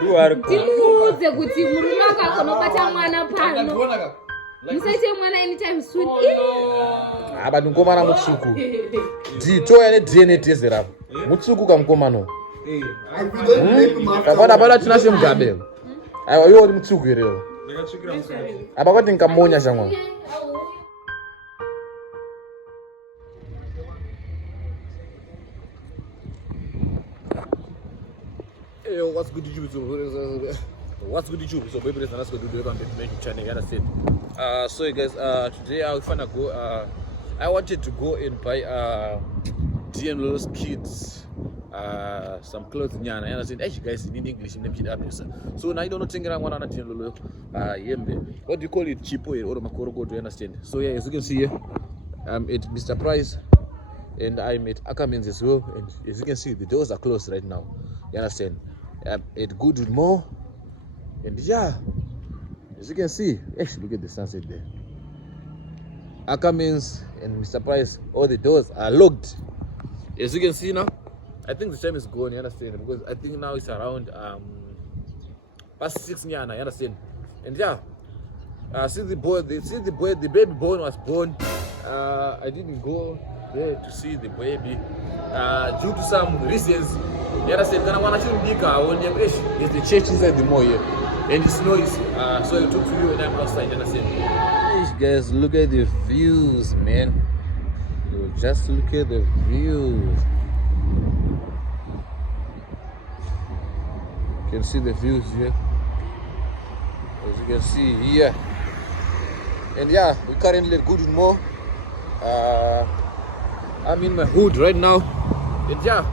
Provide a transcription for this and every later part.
timuudze kuti murume wako unobata mwana pano musaite mwana anytime soon. Aba ngomana mutsuku nditoya ne DNA test rapo mutsuku kamukomano kabada bala tina semugabe aiwa iwo mutsuku irewo aba kwati nkamonya shamwa. Yo, what's good YouTube? What's good YouTube? So baby, let's go do the YouTube channel. You understand? So guys, today I finna go. I wanted to go and buy DM Lolo's kids some clothes. Nyana, you understand? Hey guys, in English, name it up. So now I don't know thing around one on DM Lolo. What do you call it? Cheapo or makoro go to understand? So yeah, as you can see here, I'm at Mr. Price and I'm at Ackerman's as well. And as you can see, the doors are closed right now. You understand? It good more, and yeah, as you can see, actually look at the sunset there. Ackerman's and Mr. Price, all the doors are locked. As you can see now, I think the time is gone. You understand? Because I think now it's around past 6 nyana. You understand? And yeah, since the baby born was born, I didn't go there to see the baby due to some reasons. You understand? There's the church inside the mall here, and it's noisy. So I took to you when I'm outside. You understand? Hey guys, look at the views, man. You just look at the views. You can see the views here, as you can see here. And yeah, we currently good in more. I'm in my hood right now, and yeah,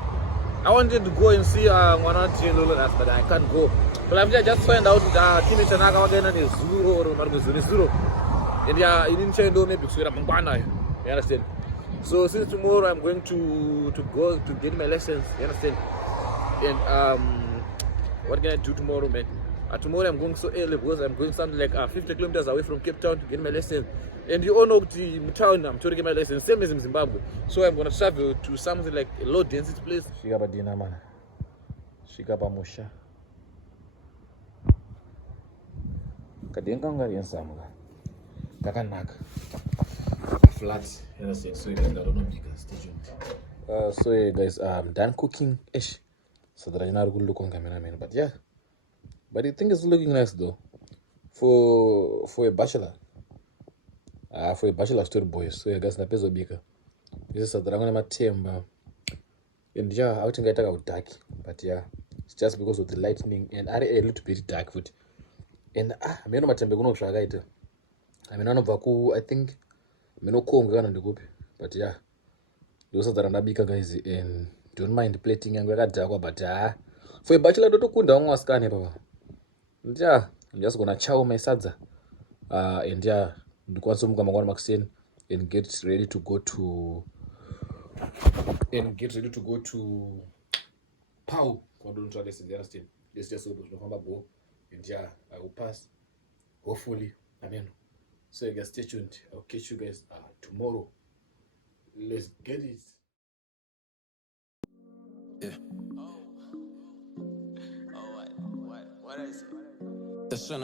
I wanted to go and see one of the Lolo, but I can't go. But I'm just find out that teenager naga wagena ni zero or marmuzuni zero, and yeah, you didn't change maybe because I'm bana. You understand? So since tomorrow I'm going to go to get my lessons. You understand? And what can I do tomorrow, man? Tomorrow I'm going so early because I'm going something like 50 kilometers away from Cape Town to get my lessons. And you all know the town I'm trying to get my lessons, same as in Zimbabwe. So I'm gonna travel to something like a low density place. Shikaba dina man. Shikaba musha. Kadenga ngari yansamuga. Kakanaka. Flat. You understand? So you guys don't know bigger. Stay tuned. So yeah, guys, I'm done cooking. Ish. So that I know good look on cameraman. But yeah. But I think it's looking nice though. For a bachelor. For a bachelor story boys. So yeah, guys, na peso bika. This is a dragon matemba. And yeah, I think I talk about dark. But yeah, it's just because of the lightning and a little bit dark food. And I mean no matembe kuno traga ite. I mean none vaku I think me no konga kana ndikupi. But yeah. Those are the bika guys and don't mind plating yangu yakadhakwa but for a bachelor ndotokunda umwasikane baba. And yeah, I'm just gonna chow my sadza. And yeah, and get ready to go to Pau. Let's just go. And yeah, I will pass. Hopefully, amen. So you guys stay tuned. I'll catch you guys tomorrow. Let's get it. Yeah. What is it? The son.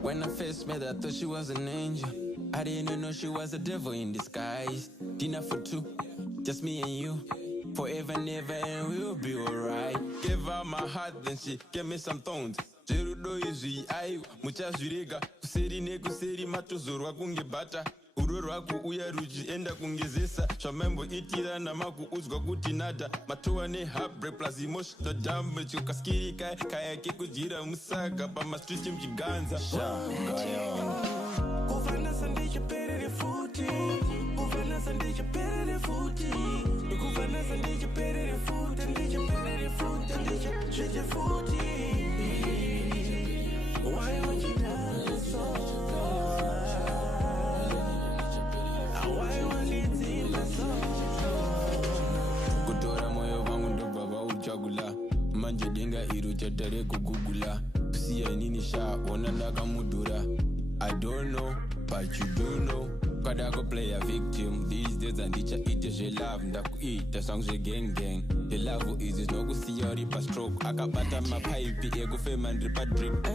When I first met her, I thought she was an angel. I didn't know she was a devil in disguise. Dinner for two, just me and you. Forever and ever, and we'll be alright. Gave her my heart, then she gave me some thorns. Jerudo izvi ai muchazvirega kuseri nekuseri matozorwa kunge bata uro rwako uya ruchienda kungezesa zvamamboitirana makuudzwa kuti nada matova neheartbreak plus emotional damage ukaskirika kaya kekudyira musaga pamastriti muchiganza kufanasa ndichiperere futi kufanasa ndichiperere futi kufanasa ndichiperere futi ndichiperere futi ndichiperere futi. Why would you not so? Why would you see my soul? Kutora moyo wangu ndo baba uchagula manje denga iru chatare kugugula kusiya nini sha ona ndakamudura I don't know but you do know Kada go play a victim these days and eat your love eat the songs you gang the love is no go see your ripa stroke akabata my pipe ego fame and drip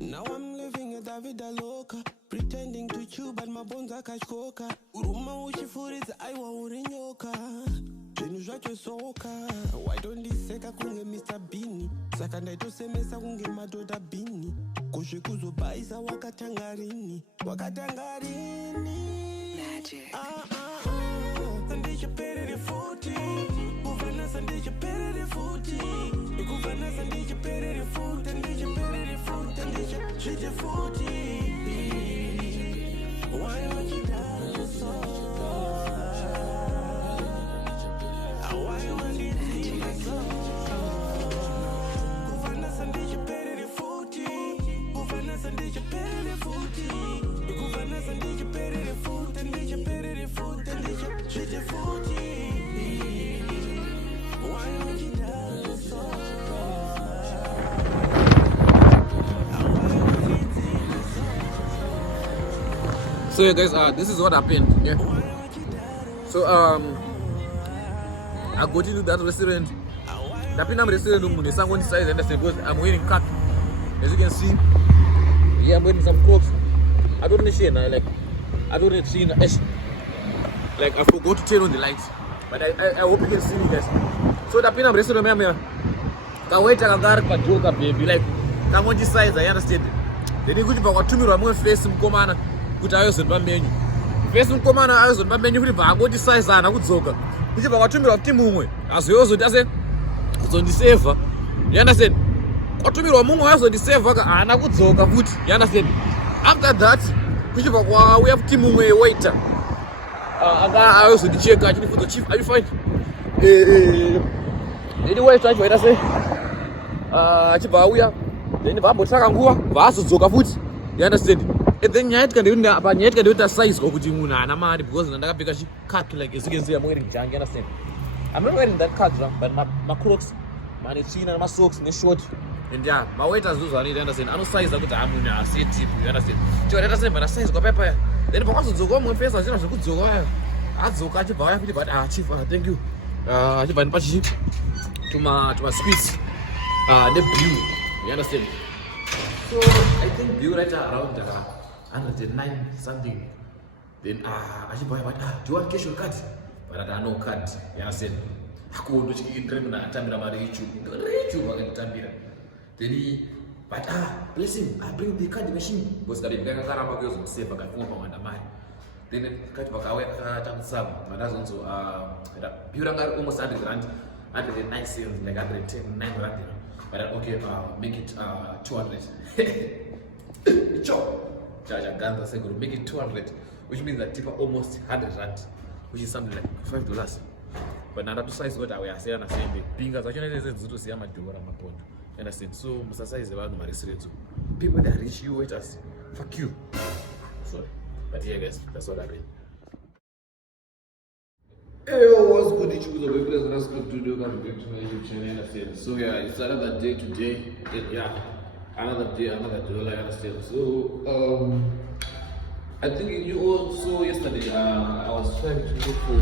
now I'm living a Davida loca pretending to chew but my bones are catch coca uruma ushifuriza aiwa urinyoka Jenu zvacho soka why don't this seka kunge Mr. Beanie saka ndaitosemesa kunge madhodha bini kusve kuzobaisa wakatangarini Sandichipere futi Kuvana sandichipere futi Kuvana sandichipere futi Sandichipere futi Sandichipere futi Why would you die so? Why would you die so? Kuvana sandichipere futi Kuvana sandichipere futi Kuvana sandichipere futi Sandichipere futi Sandichipere futi Why would you die so? So yeah, guys, this is what happened. Yeah. So I go to that restaurant. The Pinam restaurant room is someone size and because I'm wearing cut. As you can see, yeah, I'm wearing some clothes. I don't need shit like I don't need shit. Like I forgot to turn on the lights, but I hope you can see me, guys. So the Pinam restaurant, I wait and I got joke baby like come on this size. I understand. Then you go to about 2 minutes. Face some command. Kuti ayozomba menyu vese mukomana ayozomba menyu kuti vangoti saizana kudzoka kuchibva kwatumirwa kuti mumwe azoyozoti ase kuzondisevha yandaseni kwatumirwa mumwe ayozondisevha ka haana kudzoka futi yandaseni after that kuchibva kwauya kuti mumwe waiter anga ayozondicheka achindifudza chief are you fine then waiter acho waita sei achibva auya then vambotsvaka nguva vaazodzoka futi yandaseni and then nyaitika ndekuita size kuti munhu haana mari because ndakapfeka chicut like as you can see I'm wearing junk, you understand? I'm not wearing that cut but my crocs mane china my socks ne short and yeah my waiters those are you understand anosize kuti munhu asi tip you understand choita semba na size kwa pepa then pakazodzoka mumwe face achina zvekudzoka adzoka achibva aya kuti but chief thank you achibva nipa tuma squeeze ne view you understand so I think view right around 109 something. Then I should buy but do you want cash or card? But I don't know card. You understand? I go to chicken na tamira mari YouTube and tamira. Then he but bless him. I bring the card machine. Because kadi bega karamba goes save aka phone manda mari. Then kati bakawe tamsam. But that's also biuranga almost 100 rand. 109 sales like 110 9 rand. But okay, make it 200. Chop. Ganza said go make it 200, which means that tip almost 100 rand, which is something like $5. But now that size what I say and saying being as I can to see my door my point. Understand? So Mr. Size the one so people that reach you waiters, fuck you. Sorry. But yeah guys, that's what happened. Hey, what's good? It's good to do back to my YouTube channel. Understand? So yeah, it's another day today. Yeah. Another day, like I understand. So, I think you all saw yesterday, I was trying to look for,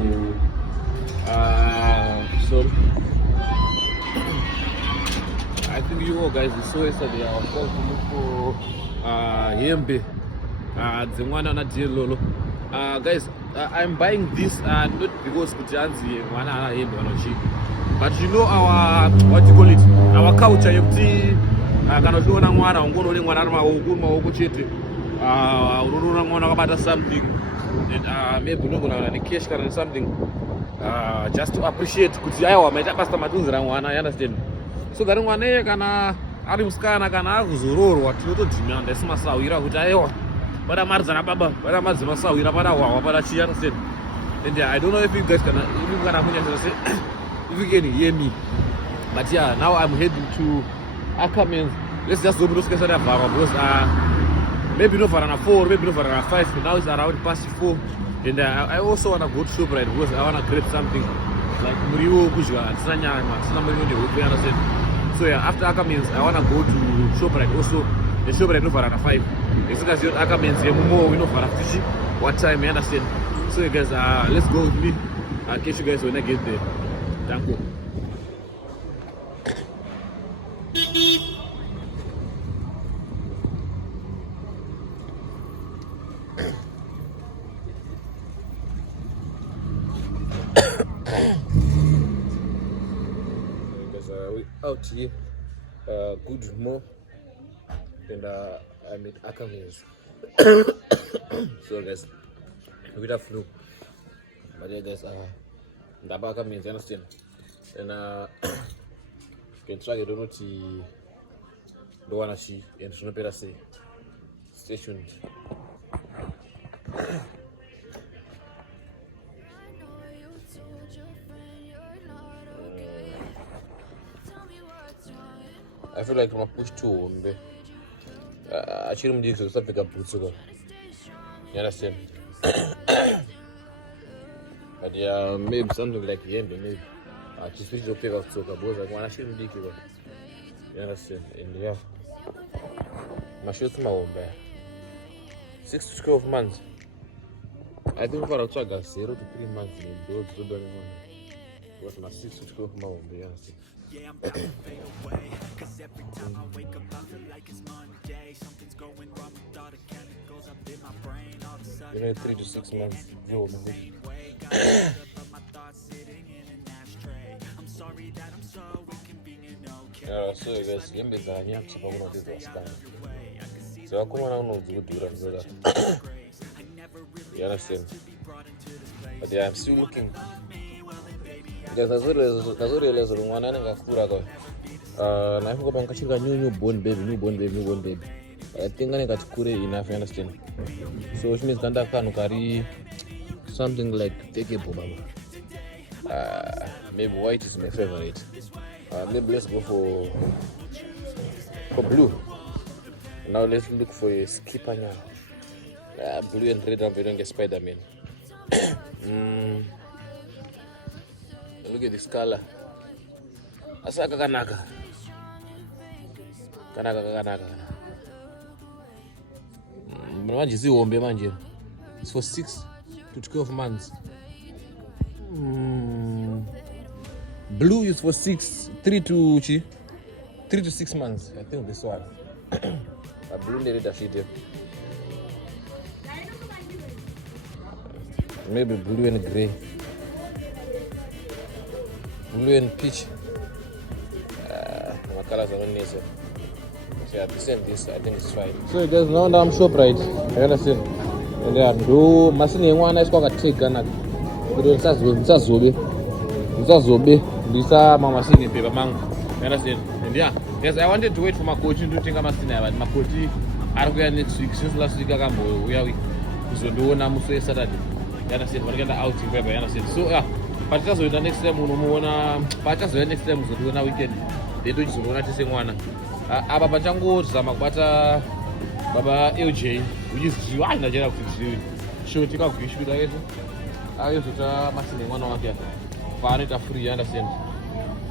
I think you all guys saw yesterday, I was trying to look for, Yembe, the one on a deal Lolo. Guys, I'm buying this, not because Kujanzi, one but you know our, what you call it, our culture, empty. Kana uchiona mwana ungoona mwana ari maoko chete unoona mwana akabata something and maybe unogona ne cash kana something just to appreciate kuti aiwa maita basta matunzira mwana you understand so that mwana kana ari musikana kana akuzororwa tinotodhimanda isimasawira kuti aiwa pada maridzana baba pada madzimasawira pada hwawa pada chi understand and I don't know if you guys can say if you can hear me but yeah now I'm heading to Ackermans. Let's just go because maybe not for an 4, maybe not for an 5. Now it's around past 4. And I also want to go to ShopRite because I want to create something like Muriwo Kujwa and Sanya and so yeah, after Ackermans, I want to go to ShopRite also. The ShopRite no for an 5. It's because Ackermans, we know for a fish what time, you understand? So you guys, let's go with me. I'll catch you guys when I get there. Thank you. We out here, good more, and I'm at Akamis. So guys, with a flu, but yeah guys, the back means, you understand? And you can try, you don't know the one she and no better say. Stay tuned. I feel like I'm gonna push too on me. I shouldn't do so stuff like a put sugar. You understand? But yeah, maybe something like the end, maybe. I just switch the paper of sugar, because like when I shouldn't do it. You understand? And yeah, my shoes my own bear. 6 to 12 months. I think for a child, 0 to 3 months, those two don't know. What my 6 to 12 months, you understand? Yeah, I'm about to fade away, cause every time I wake up I feel like it's Monday. Something's going wrong with all the chemicals up in my brain. All of a sudden, you know, 3 to 6 months. my thoughts sitting in an ashtray. I'm sorry that I'm so inconvenient, okay. So you guys, you may be able to go to this time. So I come on and do that. You understand? But yeah, I'm still looking. Because as well as one and a Kurago. And I forgot about newborn baby. I think I got Kure enough, you understand? So which means Kanda can carry something like take a bubba. Maybe white is my favorite. Maybe let's go for blue. Now let's look for a skipper now. Blue and red and we don't get Spider-Man. Look at this color. Asaka kanaka. It's for 6 to 12 months. Blue is for 3 to 6 months. I think this one. Blue and red are maybe blue and grey. Blue and peach. My colors are not necessary. So yeah, this I think it's fine. So guys, now I'm ShopRite. You understand? And yeah, do masini one nice kwa take na. Kudo nsazobe. Ndisa mama sini paper mango. You understand? And yeah, guys, I wanted to wait for my coach to think I'm masini but my coach are going next week since last week akambo. We are so do na muso Saturday. You understand? We're going to outing paper, you understand? So yeah, but that's the next time unomuona pacha zo next time uzoona weekend. They do chizoona tese mwana. Aba pachango zama kubata baba LJ uyiziwa inajera kuti show tika kuishwira yetu. Ayo zota masine mwana wake. Fare ta free, you understand?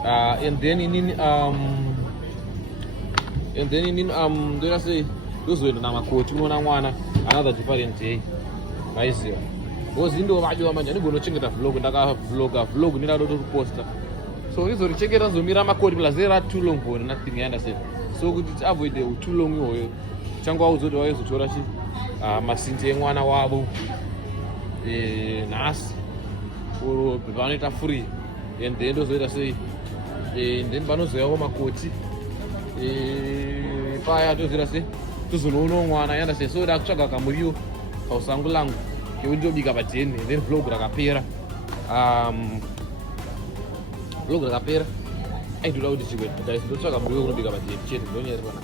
And then in do you say those were na makoti mwana mwana another different day. Maizio. Because indo vajo manje ndibono chengeta vlog ndaka vlog nina do poster. So hizo richeketa zomira makodi blazera too long for nothing, you understand? So kuti avoid the too long ihoyo. Changwa uzodo wayezotora chi masinte emwana wabo nasi for banoita free and then zoita say then banozoyawo makoti paya tozoita say tozonoona mwana, you understand? So ndakutsvaga kamuriyo pausangu langu ndobika pateni then vlog rakapera aidoda kuti chikwe guys ndotsvaga muriwo unobika pateni chete ndonyeri pana.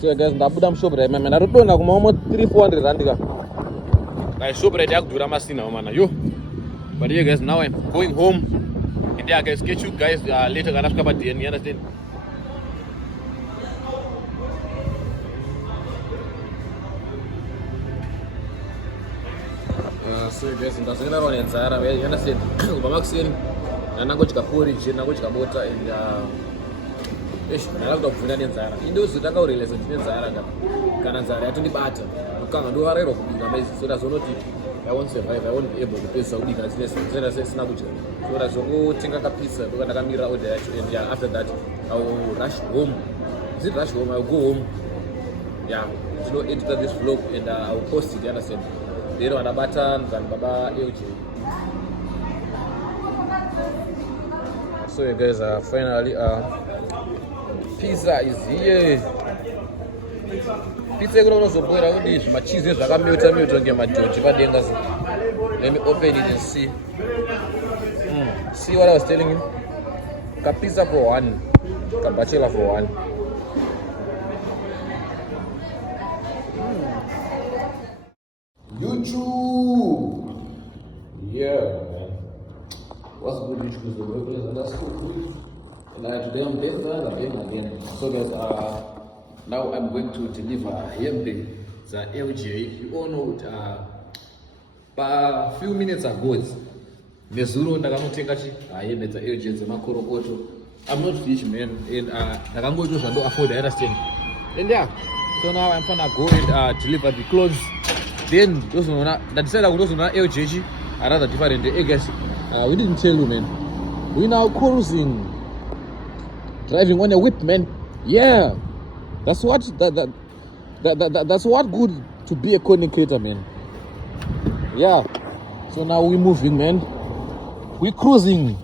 So guys, ndabuda muShopRite mama ndarodonda kumaomo 300-400 rand ka. Guys, ShopRite yakudura masina mana yo. But yeah guys, now I'm going home. And yeah guys, catch you guys later kana fika pa DN, you understand? So guys, ndaswera on nzara, you understand? Ubamakuseni nanangodya porridge, nangodya bota and ndakakuda kuvhunda nenzara. Indozi ndakaureleza ndine nzara kana nzara yatondibata. Ukanga ndovarerwa kubika maizvi so ndazonoti I won't survive, I won't be able to pesa kubika zvinezvi sina kudya. So ndazongotenga kapisa ndoka ndakamirira order yacho and yeah, after that I will rush home. Is it rush home? I will go home. Yeah, you know, edit this vlog and I will post it, you understand? Then when I button and Baba LG. So you guys finally pizza is here. Pizza is also boiled out dish. My cheese is like a melted ngemadoji padenga. Let me open it and see. See what I was telling you? Ka pizza for one, ka bachelor for one. YouTube. Yeah, man. What's good, YouTube? The workplace and that's so good. And today I'm better again. So guys, now I'm going to deliver Yembe, the LJ. You all know it. A few minutes ago, Nezuro ndakanotenga Yembe the LJ the makorokoto. I'm not rich, man, and I can't go to and don't afford. I understand. And yeah, so now I'm gonna go and deliver the clothes. Then those who decided I was not LJG, another different. I guess we didn't tell you, man. We now cruising, driving on a whip, man. Yeah, that's what that's what good to be a content creator, man. Yeah. So now we moving, man. We cruising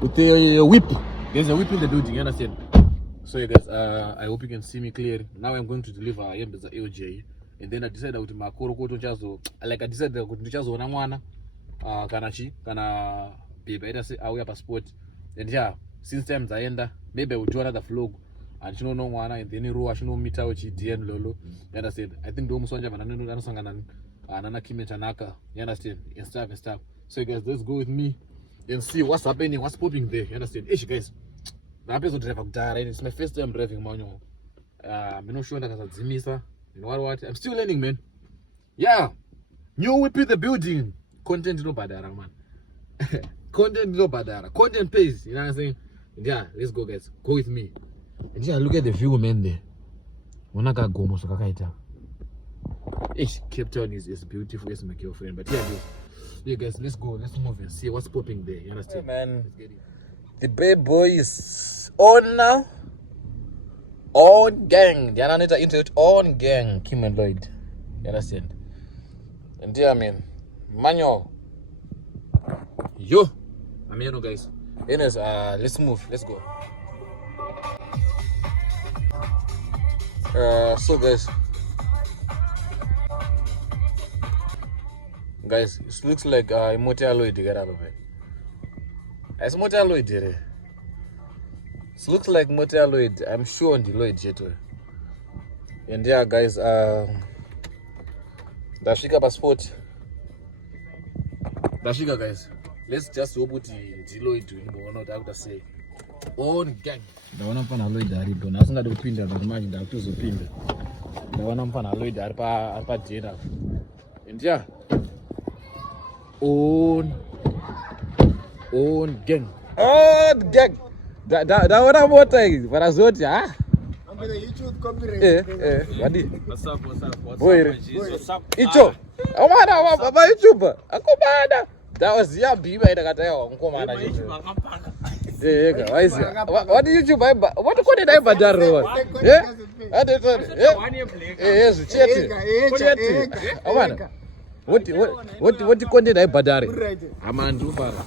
with a whip. There's a whip in the building. You understand? So you guys, I hope you can see me clearly. Now I'm going to deliver the LJ. And then I decided kuti makorokoto chazo, like I decided kuti ndichazoona mwana kana baby aita se auya passport. And yeah, since time zaenda, maybe I will do another vlog and chinono mwana and then ro achinomita DN Lolo. You understand? I think ndo musonja anosangana nana Kime Tanaka. You understand? And stuff. So you guys, let's go with me and see what's happening, what's popping there. You understand? Hey guys, it's my first time driving manual. I'm not sure ndakazadzimisa. You know what? I'm still learning, man. Yeah. New whip in the building. Content no badara, man. Content no badara. Content pays. You know what I'm saying? Yeah, let's go, guys. Go with me. And yeah, look at the view, man, there. Wanaka gomo so kakaita. Cape Town is beautiful. Yes, my girlfriend. But yeah, guys, let's go. Let's move and see what's popping there. You understand? Hey, man. Let's get it. The bad boy is on now. On gang, the another into it on gang, Kim and Lloyd. You understand? And yeah, man, manual. Yo, I'm here, guys. Anyways, let's move. Let's go. So guys, it looks like Motel Lloyd to get out of it. It's Motel Lloyd here. It looks like Motel Lloyd. I'm sure on the Lloyd jetway. And yeah, guys, Dashika passport. Dashika, guys. Let's just hope the Lloyd to know to say. On gang. The one upon a Lloyd dari but now not the pinda but imagine that to the pinda. The one upon a Lloyd arpa jena. And yeah. On gang. On gang. That what I'm watching. But I thought, yeah. I'm going to YouTube copyright. What's up? Boy. Icho. About YouTube. Akomanda. That was yeah, Biba in the Katao. Yeah, why is it? What do you buy? What do you buy? Yeah? Yes, What you content I badare? Amandu para.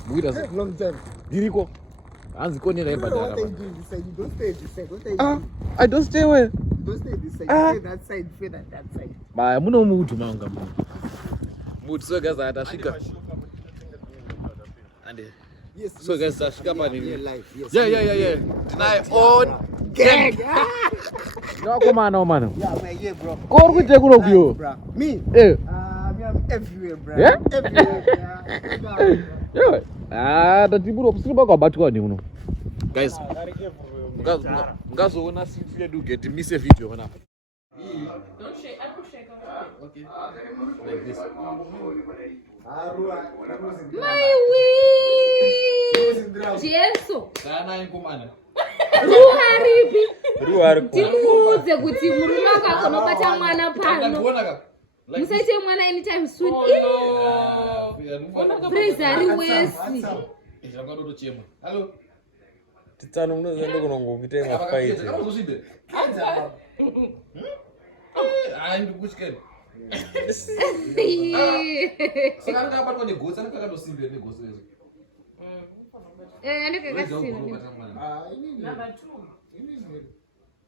Long time. Diriko. Anzi content I badare. You don't stay this side. I don't stay where? Don't stay this side. Stay that side. Stay that side. Ba muno mutu manga. Mutu so guys atashika. And yes. So guys atashika pa ni. Yes. Yeah. Tonight on gang. No komana mano. Yeah, bro. Ko kute kuno kuyo. Me. I'm everywhere, bro. Yeah? Everywhere. Yeah. Tatiburo kusiba kwa batwa ni uno. Guys. Ngazoona since you do get miss a video hapa. Don't shake. I will shake. Okay. Like this. My wee. Jesu. Kana inkomana. Ruharipi. Ruhari. Timuudze kuti murume akakonobata mwana pano. Ndakuona ka. Musaite mwana anytime soon. Praise ari wesi. Zvakadotochema. Hello. Titsano munoenda kunongokuita mafight. Akazosvide. Ndikutyeni. Saka ndakabatwa negotsi anakakatosimbira negotsi rezo. Andikakasina.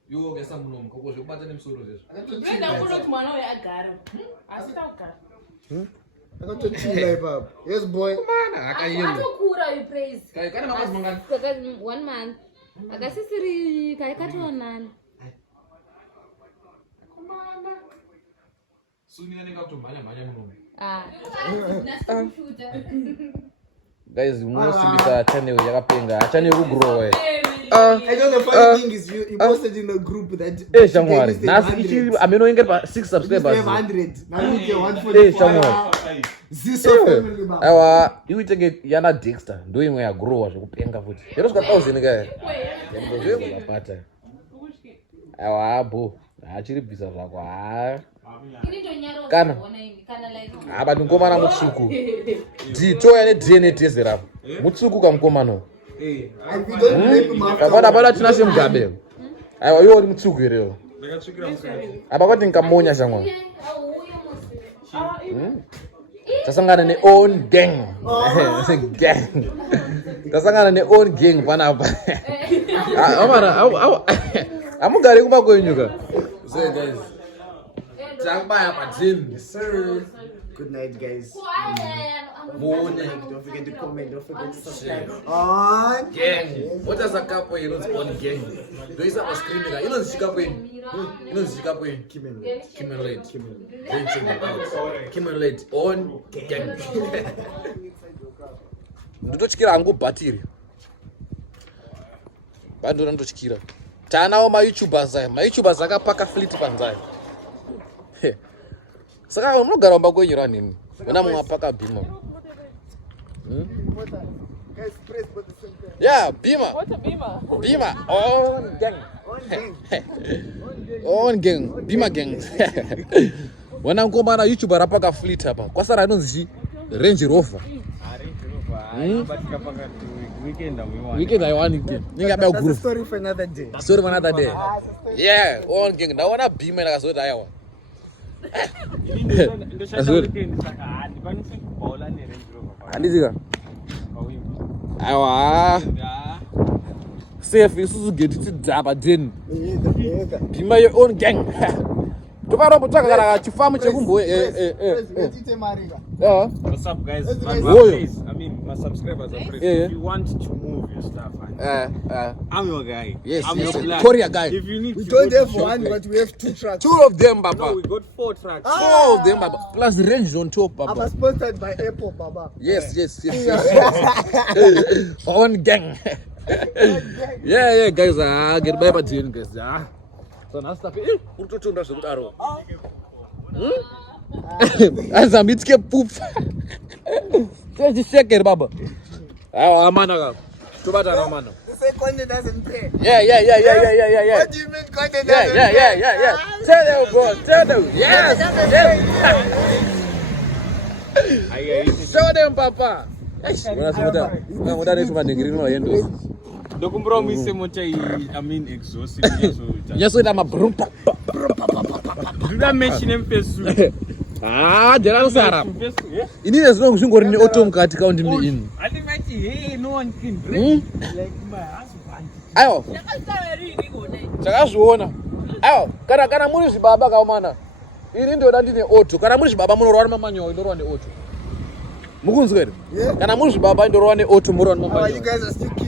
Yo kesa munomu kokosve kubata nemusoro zvezvo. Ndoda kuti mwana uyu agara. Asi taugara. Akatochila ipapa. Yes boy. Mana akaenda. Atokura uyu Praise. Kai kana makazi mangani? 1 month. Akasisiri kaikatoonana. Sunina ningakutomhanya munomu. Guys, munosimbisa channel yakapenga. Channel kugrow. I know the funny thing is you posted in a group that Shamwari. Nasi ichi amenoinga pa 6 subscribers. 500. Now you get 144. Shamwari. Ziso family baba. Awa, iwitenge yana Dexter. Ndo imwe ya grow zvekupenga futi. Yero ska 1000 kaya. Yambo zvekapata. Awa abo. Achiri bvisa zvako. Kana abantu ngomana mutsuku dito yane DNA test rapo mutsuku kamukomano kapana pala tina semugabe aiwa iwo uri mutsuku irewo apa kwati nkamonya shamwa tasangana ne own gang gang tasangana ne own gang panapa amana amugari kumakwenyuka So guys. Jangba patin. Yes sir. Good night guys. Morning. Don't forget to comment, don't forget to subscribe. On Gang. What does a couple you know on gang? Do you have a screen there? You know the Chicago. You know the Chicago. Kimmelate. Then check it out. Kimmelate on gang. ndotochikira hangu bhatiri bandora ndochikira tanawo mayoutubers akapaka flit panzai saka munogara wamba kwenyura nini wena mumwe apaka bhima guys, press for the same thing. yeah bhima on gang bhima gang wena ngomana youtuber apaka flit apa kwasara inonzi Range Rover weekend I want it. That's a story for another day. Sorry for another day. Yeah, on gang. Now wanna be man like so that I Andizika. Awa. Safe is get it daba den. Be my own gang. Tokaro mutaka kana chifamu chekumbo yeah. What's up guys? Please, I mean my subscribers are praised. If you want to move your stuff, I'm your guy. Yes, I'm yes. your black. Korea guy. If you need We to don't go have to one, shop, but we have 2 tracks. 2 of them, Baba. no, we got 4 tracks. 4 of them, Baba. Plus range on top, I'm Baba. sponsored by Apple, Baba. Yes. On gang. Yeah, guys. Get by Batin, guys. So now stuff. Utotunda zvekudaro. Azamitske poop. Just check it, Baba. Amana. Tubata mana. You say Conde doesn't pay. Yeah. What do you mean Conde doesn't pay? Yeah. Tell them, bro. Tell them. Yes. Show them, Papa. Ngoda netu maningiri noyendo. Ndokumpromise mocha I mean exhaustive so. Yeso ita mabrumpa. Do that mention him face. Jera Sara. Inini zino zvingori ne auto mukati count me in. Ultimately, hey, no one can drink like my husband. Ayo. Chakazviona. Ayo, kana muri zvibaba kaumana. Ini ndoda ndine auto. Kana muri zvibaba munorwa mamanyo indorwa ne auto. Mukunzwa here? Kana muri zvibaba indorwa ne auto murwa mamanyo. You guys are still kids.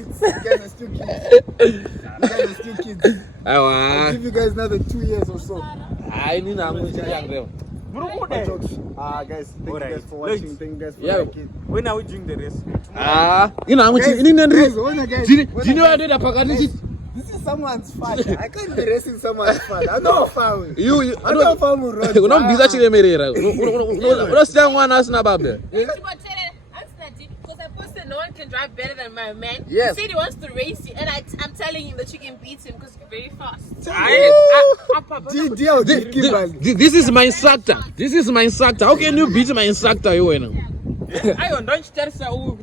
Ayo. I'll give you guys another 2 years or so. Ini nangu chiyangrewa. Guys, thank you guys for watching. Thank you guys for liking. When are we doing the race? Ina nangu ini nendri. Guys, Jini wadoda pakati. this is someone's father. I can't be racing someone's father. I know family. I know family. Unombiza chilemerera. Unosiya mwana asina baba. No one can drive better than my man. Yes. He said he wants to race you, and I'm telling him that you can beat him because you're very fast. This is my instructor. This is my instructor. How can you beat my instructor? You know. I don't start so.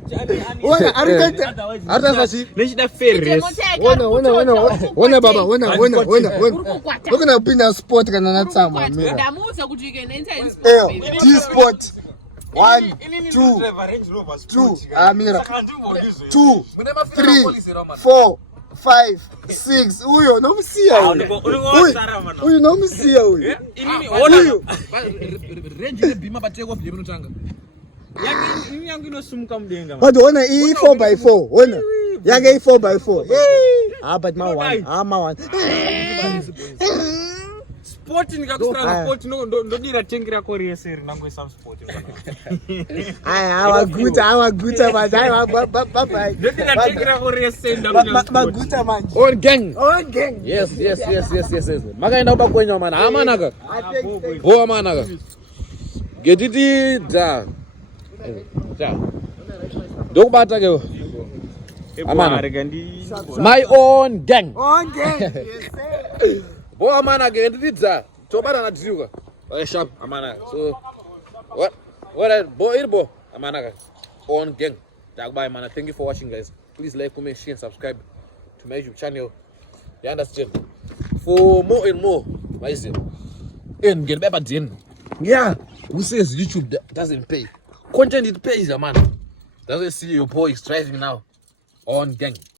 G-Sport. 1, 2, 3, 4, 5, 6. Uyo nomsiya uyo. Uyo nomsiya uyo. Range bima ba take off lebonotanga. Yangu inosumuka mudenga. But wona I 4x4. Wona. Yake I 4x4. But my one. My one. Sport nikakustra sport ndodira tengira koreseri nango some sport. Awa guta man. Bye. Ndodira tengira koreseri ndakuna guta man. On gang. Yes. Makaenda uba kwenye mana. Amanaka. Bo amanaka. Gediti da. Dokubata ke. Amana. My own gang. Yes. Bo amana ke ndidza. Tobara na driuka. Sharp amana. So what bo irbo amana ka. On gang. Bye man. Thank you for watching guys. Please like, comment, share and subscribe to my YouTube channel. You understand? For more and more, what is it? And get better then. Yeah. Who says YouTube doesn't pay? Content it pays, man. Doesn't see your boy is driving now. On gang.